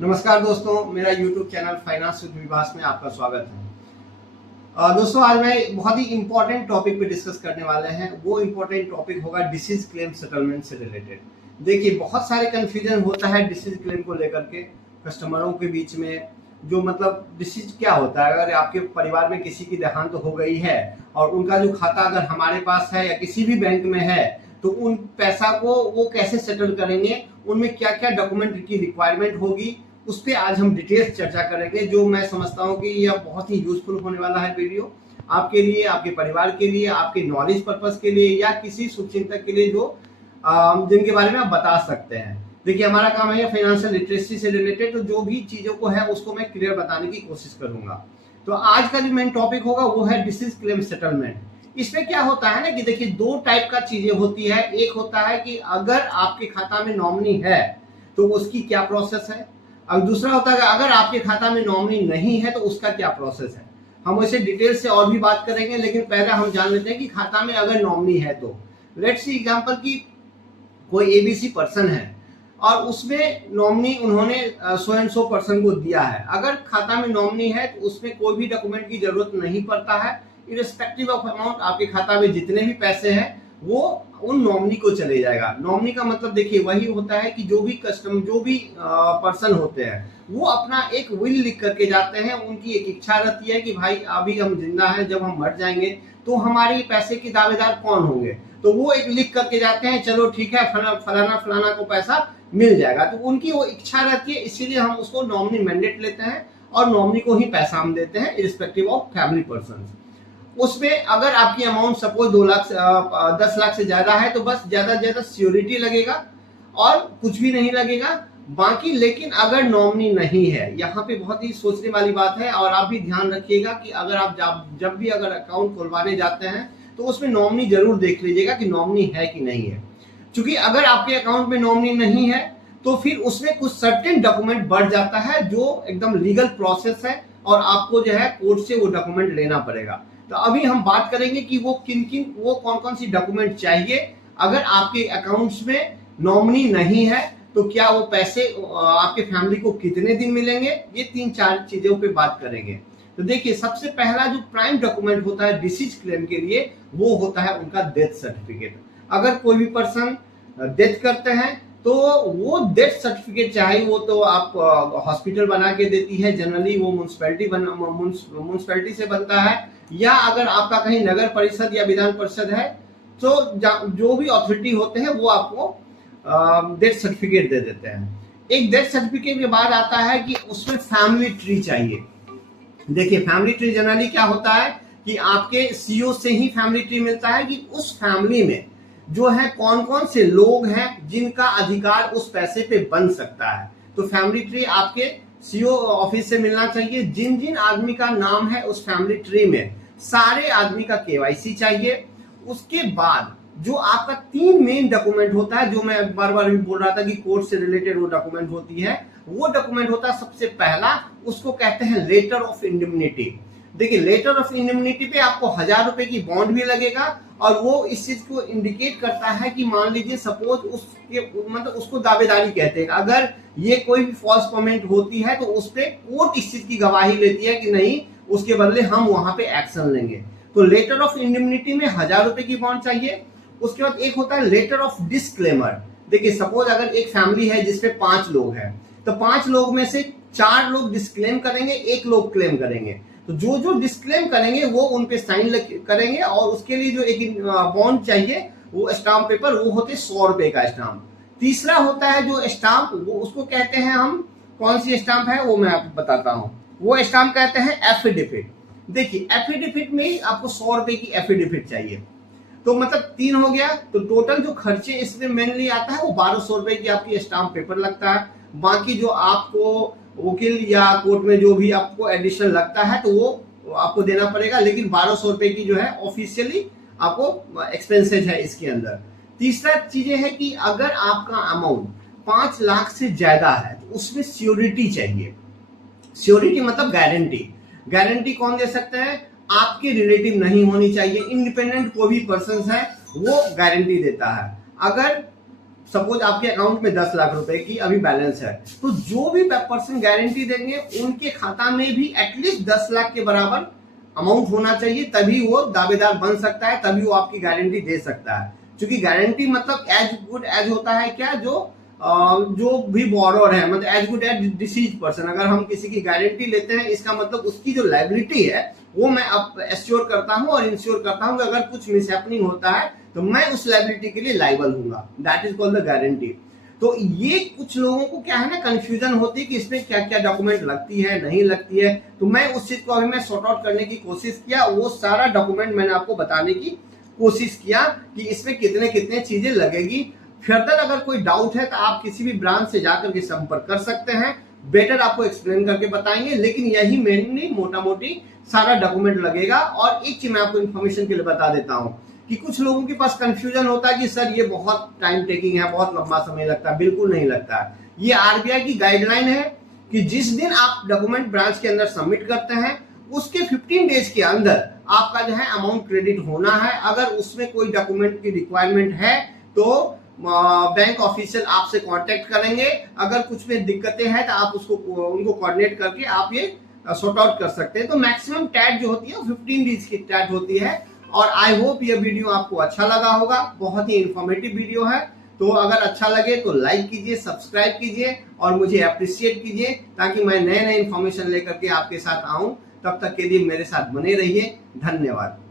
नमस्कार दोस्तों, मेरा YouTube channel finance with Vibhas में आपका स्वागत है। दोस्तों, आज मैं बहुत ही इंपॉर्टेंट टॉपिक पे डिस्कस करने वाले हैं। वो इंपॉर्टेंट टॉपिक होगा डिसीज क्लेम सेटलमेंट से रिलेटेड। देखिए, बहुत सारे कंफ्यूजन होता है डिसीज क्लेम को लेकर के कस्टमरों के बीच में। जो मतलब डिसीज क्या होता है, अगर आपके परिवार में किसी की देहांत हो गई है और उनका जो खाता अगर हमारे पास है या किसी भी बैंक में है, तो उन पैसा को वो कैसे सेटल करेंगे, उनमें क्या क्या डॉक्यूमेंट की रिक्वायरमेंट होगी, उस पर आज हम डिटेल्स चर्चा करेंगे। जो मैं समझता हूँ कि यह बहुत ही यूजफुल होने वाला है वीडियो आपके लिए, आपके परिवार के लिए, आपके नॉलेज पर्पस के लिए या किसी शुभचिंतक के लिए जो जिनके बारे में आप बता सकते हैं। देखिए, हमारा काम है फाइनेंशियल लिटरेसी से रिलेटेड, तो जो भी चीजों को है उसको मैं क्लियर बताने की कोशिश करूंगा। तो आज का जो मेन टॉपिक होगा वो है डिसीज क्लेम सेटलमेंट। इसमें क्या होता है ना कि देखिए, दो टाइप का चीजें होती है। एक होता है कि अगर आपके खाता में नॉमिनी है तो उसकी क्या प्रोसेस है, और दूसरा होता है अगर आपके खाता में नॉमिनी नहीं है तो उसका क्या प्रोसेस है। हम इसे डिटेल से और भी बात करेंगे, लेकिन पहले हम जान लेते हैं कि खाता में अगर नॉमिनी है तो लेट्स सी एग्जांपल की कोई एबीसी पर्सन है और उसमें नॉमिनी उन्होंने सो एंड सो पर्सन को दिया है। अगर खाता में नॉमिनी है तो उसमें कोई भी डॉक्यूमेंट की जरूरत नहीं पड़ता है। इरेस्पेक्टिव ऑफ अमाउंट, आपके खाता में जितने भी पैसे हैं वो उन नॉमिनी को चले जाएगा। नॉमिनी का मतलब देखिए वही होता है कि जो भी पर्सन होते हैं वो अपना एक विल लिख करके जाते हैं। उनकी एक इच्छा रहती है कि भाई अभी हम जिंदा हैं, जब हम मर जाएंगे तो हमारे पैसे के दावेदार कौन होंगे, तो वो एक लिख करके जाते हैं, चलो ठीक है फलाना फलाना को पैसा मिल जाएगा। तो उनकी वो इच्छा रहती है, इसीलिए हम उसको नॉमिनी मैंडेट लेते हैं और नॉमिनी को ही पैसा हम देते हैं इरिस्पेक्टिव ऑफ फैमिली पर्सन। उसमें अगर आपकी अमाउंट सपोज 10 लाख से ज्यादा है तो बस ज्यादा से ज्यादा सियोरिटी लगेगा और कुछ भी नहीं लगेगा बाकी। लेकिन अगर नॉमिनी नहीं है, यहाँ पे बहुत ही सोचने वाली बात है और आप भी ध्यान रखिएगा कि अगर आप जब भी अगर अकाउंट खुलवाने जाते हैं तो उसमें नॉमिनी जरूर देख लीजिएगा कि नॉमिनी है कि नहीं है। क्योंकि अगर आपके अकाउंट में नॉमिनी नहीं है तो फिर उसमें कुछ सर्टेन डॉक्यूमेंट बढ़ जाता है जो एकदम लीगल प्रोसेस है और आपको जो है कोर्ट से वो डॉक्यूमेंट लेना पड़ेगा। तो अभी हम बात करेंगे कि वो कौन कौन सी डॉक्यूमेंट चाहिए। अगर आपके अकाउंट्स में नॉमिनी नहीं है तो क्या वो पैसे आपके फैमिली को कितने दिन मिलेंगे, ये 3-4 चीजों पे बात करेंगे। तो देखिए, सबसे पहला जो प्राइम डॉक्यूमेंट होता है डिसीज क्लेम के लिए वो होता है उनका डेथ सर्टिफिकेट। अगर कोई भी पर्सन डेथ करते हैं तो वो डेथ सर्टिफिकेट चाहे वो तो आप हॉस्पिटल बना के देती है, जनरली वो म्युनिसिपैलिटी से बनता है, या अगर आपका कहीं नगर परिषद या विधान परिषद है तो जो भी अथॉरिटी होते हैं वो आपको डेथ सर्टिफिकेट दे देते हैं। एक डेथ सर्टिफिकेट के बाद आता है कि उसमें फैमिली ट्री चाहिए। देखिए, फैमिली ट्री जनरली क्या होता है कि आपके सीओ से ही फैमिली ट्री मिलता है कि उस फैमिली में जो है कौन कौन से लोग हैं जिनका अधिकार उस पैसे पे बन सकता है। तो फैमिली ट्री आपके सीओ ऑफिस से मिलना चाहिए। जिन जिन आदमी का नाम है उस फैमिली ट्री में सारे आदमी का केवाईसी चाहिए। उसके बाद जो आपका 3 मेन डॉक्यूमेंट होता है, जो मैं बार बार भी बोल रहा था कि कोर्ट से रिलेटेड वो डॉक्यूमेंट होती है, वो डॉक्यूमेंट होता है सबसे पहला, उसको कहते हैं लेटर ऑफ इंडिमनिटी। देखिए, लेटर ऑफ इंडिमनिटी पे आपको 1000 रुपए की बॉन्ड भी लगेगा और वो इस चीज को इंडिकेट करता है कि मान लीजिए सपोज उसके मतलब उसको दावेदारी कहते हैं। अगर ये कोई भी फॉल्स पेमेंट होती है तो उस पर कोर्ट इस चीज की गवाही लेती है कि नहीं, उसके बदले हम वहां पे एक्शन लेंगे। तो लेटर ऑफ इंडिमनिटी में 1000 रुपए की बॉन्ड चाहिए। उसके बाद एक होता है लेटर ऑफ डिस्क्लेमर। देखिए, सपोज अगर एक फैमिली है जिसपे 5 लोग हैं तो 5 लोग में से 4 लोग डिस्क्लेम करेंगे, 1 लोग क्लेम करेंगे। तो जो जो डिस्क्लेम करेंगे वो उन पे साइन करेंगे और उसके लिए जो एक बॉन्ड चाहिए वो स्टाम्प पेपर, वो होते 100 रुपए का स्टाम्प। तीसरा होता है जो स्टाम्प, वो उसको कहते हैं हम, कौन सी स्टाम्प है वो मैं आपको बताता हूँ। वो स्टाम्प कहते हैं एफिडेविट। देखिए, एफिडेविट में ही आपको 100 रुपए की एफिडेविट चाहिए। तो मतलब 3 हो गया। तो टोटल जो खर्चे इसमें मेनली आता है वो 1200 रुपए की आपकी स्टाम्प पेपर लगता है। बाकी जो आपको वकील या कोर्ट में जो भी आपको एडिशन लगता है तो वो आपको देना पड़ेगा, लेकिन 1200 रुपए की जो है ऑफिशियली आपको एक्सपेंसेज है इसके अंदर। तीसरा चीज है कि अगर आपका अमाउंट 5 लाख से ज्यादा है तो उसमें सियोरिटी चाहिए। सियोरिटी मतलब गारंटी। गारंटी कौन दे सकते हैं? आपके रिलेटिव नहीं होनी चाहिए, इंडिपेंडेंट कोई भी पर्सन है वो गारंटी देता है। अगर सपोज आपके अकाउंट में 10 लाख रुपए की अभी बैलेंस है, तो जो भी पर्सन गारंटी देंगे उनके खाता में भी एटलीस्ट 10 लाख के बराबर अमाउंट होना चाहिए, तभी वो दावेदार बन सकता है, तभी वो आपकी गारंटी दे सकता है। क्योंकि गारंटी मतलब एज गुड एज होता है क्या, जो भी बोरोर है, मतलब as good as disease person. अगर हम किसी की गारंटी लेते हैं, इसका मतलब उसकी जो लायबिलिटी है वो मैं अब एश्योर करता हूं और इंश्योर करता हूं कि अगर कुछ मिसहैपनिंग होता है तो मैं उस लायबिलिटी के लिए लायबल हूंगा। That is called the guarantee. तो ये कुछ लोगों को क्या है ना, कंफ्यूजन होती है कि इसमें क्या क्या डॉक्यूमेंट लगती है, नहीं लगती है। तो मैं उस चीज को अभी मैं सॉर्ट आउट करने की कोशिश किया, वो सारा डॉक्यूमेंट मैंने आपको बताने की कोशिश किया कि इसमें कितने कितने चीजें लगेगी। फर्दर अगर कोई डाउट है तो आप किसी भी ब्रांच से जाकर के संपर्क कर सकते हैं, बेटर आपको एक्सप्लेन करके बताएंगे। लेकिन यही मेनली मोटा मोटी सारा डॉक्यूमेंट लगेगा। और एक चीज मैं आपको इन्फॉर्मेशन के लिए बता देता हूं कि कुछ लोगों के पास कंफ्यूजन होता है कि सर ये बहुत टाइम टेकिंग है, बहुत लंबा समय लगता है। बिल्कुल नहीं लगता है। ये आरबीआई की गाइडलाइन है कि जिस दिन आप डॉक्यूमेंट ब्रांच के अंदर सबमिट करते हैं उसके 15 डेज के अंदर आपका जो है अमाउंट क्रेडिट होना है। अगर उसमें कोई डॉक्यूमेंट की रिक्वायरमेंट है तो बैंक ऑफिशियल आपसे कांटेक्ट करेंगे। अगर कुछ में दिक्कतें हैं तो आप उनको कोऑर्डिनेट करके आप ये सॉर्ट आउट कर सकते हैं। तो मैक्सिमम टैग जो होती है वो 15 डेज की टैग होती है। और आई होप ये वीडियो आपको अच्छा लगा होगा, बहुत ही इंफॉर्मेटिव वीडियो है। तो अगर अच्छा लगे तो लाइक कीजिए, सब्सक्राइब कीजिए और मुझे अप्रिशिएट कीजिए, ताकि मैं नए नए इंफॉर्मेशन लेकर के आपके साथ आऊं। तब तक के लिए मेरे साथ बने रहिए। धन्यवाद।